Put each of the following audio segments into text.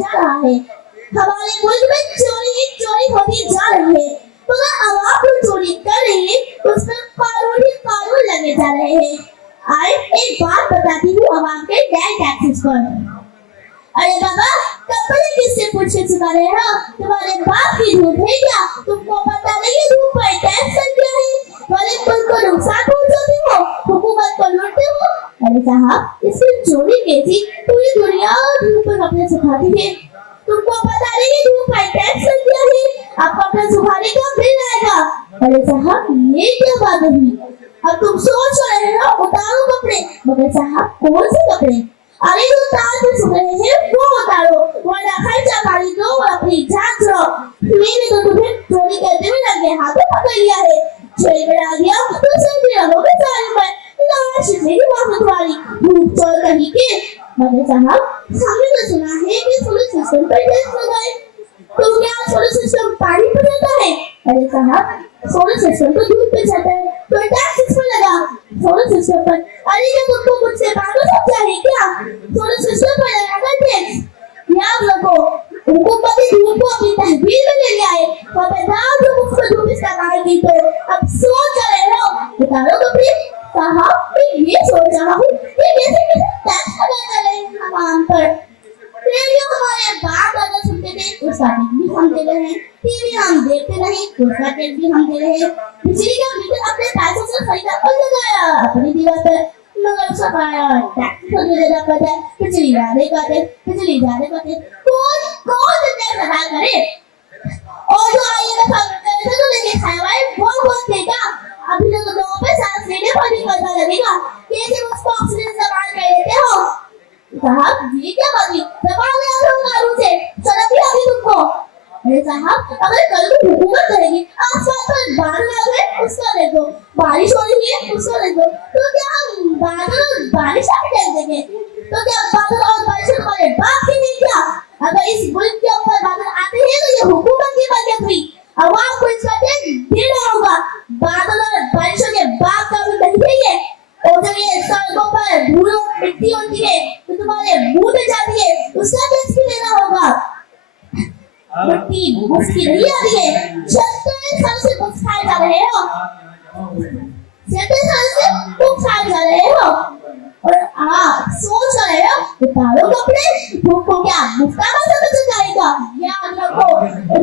जा रहा है। हमारे मुल्क में चोरी होती जा रही है, मगर आवाम जो चोरी कर रही है उस पर कानून लगे जा रहे हैं। आज एक बात बताती हूँ आवाम के नए टैक्सेस पर। अरे बाबा, कपड़े किससे पूछ के चुका रहे हो? तुम्हारे बाप की धूप है क्या? तुमको पता नहीं है धूप पर टैक्स लग गया है? वाले मुल्क को नुकसान पहुंचाते हो, हुकूमत को लूटते हो। अरे साहब, इसमें चोरी कैसी? पूरी दुनिया धूप पर कपड़े सुखाती है। तुमको पता नहीं है धूप पर टैक्स लग गया है? अब कपड़े सुखाने का बिल आएगा। अरे साहब, ये क्या बात हुई? अब तुम सोच रहे हो उतारो कपड़े, मगर साहब कौन से कपड़े? अरे जो तार पे सूख रहे हैं वो उतारो, वरना खर्चा पानी दो और अपनी जान छुड़ाओ। मैंने तो तुम्हें चोरी करते हुए लगे हाथों पकड़ लिया है। जेल में डाल दिया तो समझ रहोगे सारे पर लाश मेरी माँ तुम्हारी धूप चोर कहीं के। मगर साहब, हमने तो सुना है कि सोलर सिस्टम पर टैक्स लगाए, तो क्या सोलर सिस्टम पानी पर चलता है? अरे साहब, सोलर सिस्टम तो धूप पे चलता है, तो टैक्स किस पर लगा? सोलर सिस्टम पर। अरे क्या तुमको मुझसे पागल समझा है क्या? सोलर सिस्टम पर लगाना टैक्स। याद रखो, हुकूमत धूप को अपनी तहवील में ले लिया है। खबरदार जो मुफ्त धूप इस्तेमाल की तो अब सोच रहे हो उतारो कपड़े। साहब, मैं ये सोच रहा हूँ कि कैसे टैक्स लगाना रहे आवाम पर। रेडियो हमारे बाप दादा सुनते थे, उसका टेक भी हम दे रहे हैं। टीवी हम देखते रहे, उसका टेक भी हम दे रहे हैं। बिजली का मीटर अपने पैसों से खरीदा और लगाया अपनी दीवार पर, मगर सफाया टैक्स खुद में देना पड़ता है। बिजली जाने का कौन टैक्स अदा करे? और जो आईएमएफ पैसे तो लेके खाया हुआ है वो कौन देगा? अभी तो लोगों पे सांस लेने पर भी कर्जा लगेगा। कैसे उसको ऑक्सीजन इस्तेमाल कर लेते हो? साहब, ये क्या बात हुई? जबान में आकर कानून से शर्म भी आती तुमको? अरे साहब, अगर कल को हुकूमत करेगी आसमान पर बादल आ गए उसका देख दो, बारिश हो रही है उसका देख दो, तो क्या हम बादल और बारिश आप टैक्स देंगे? तो क्या बादल और बारिश हमारे बाप की नहीं क्या? अगर इस मुल्क के ऊपर बादल आते हैं तो ये हुकूमत की बरकत हुई। आवाम को इसका टैक्स देना होगा। बादल और बारिशों के बाप का भी नहीं है ये। और जब ये सड़कों पर धूल और मिट्टी होती है तो तुम्हारे मुंह में जाती है, उसका टैक्स भी देना होगा। मिट्टी मुफ्त नहीं आती है। 70 साल से मुफ्त खाए जा रहे हो, 70 साल से मुफ्त खाए जा रहे हो, और आप सोच रहे हो उतारो कपड़े, धूप को क्या मुफ्त का मजा तो जाएगा? याद रखो,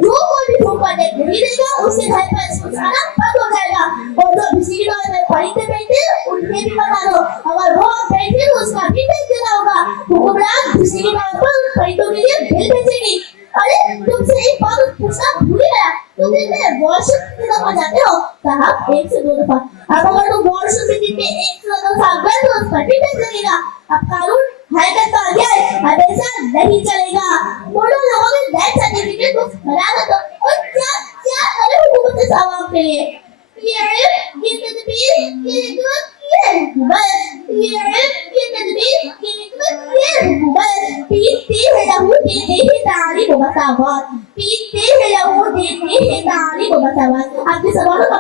जो कोई भी धूप का टैक्स नहीं देगा उसके घर पर स्कूल जाना बंद हो जाएगा। और जो बिजली की दुकान पर खरीदते बैठे उनके भी बता दो, अगर वो बैठे तो उसका भी टैक्स देना होगा। हुक्मरान बिजली की दुकान पर खरीदों के लिए बिल भेजेगी। अरे तुमसे एक बात पूछना भूल गया, तुम दिन में वॉशरूम कितनी दफा जाते हो? साहब, 1 से 2 दफा। अब अगर तुम वॉशरूम में दिन में 1 से 2 दफा गए तो उस पर भी टैक्स लगेगा। अब कानून हरकत का आ गया है, अब ऐसा नहीं चलेगा। बोलो लोगों के डेथ सर्टिफिकेट को बना दो और क्या क्या करे हुकूमत इस आवाम के लिए? ये तदबीर ये हुकूमत पीते हैं लहू देते हैं तारीख व मसावत, पीते हैं लहू देते हैं तारीख व मसावत। आपके सवालों का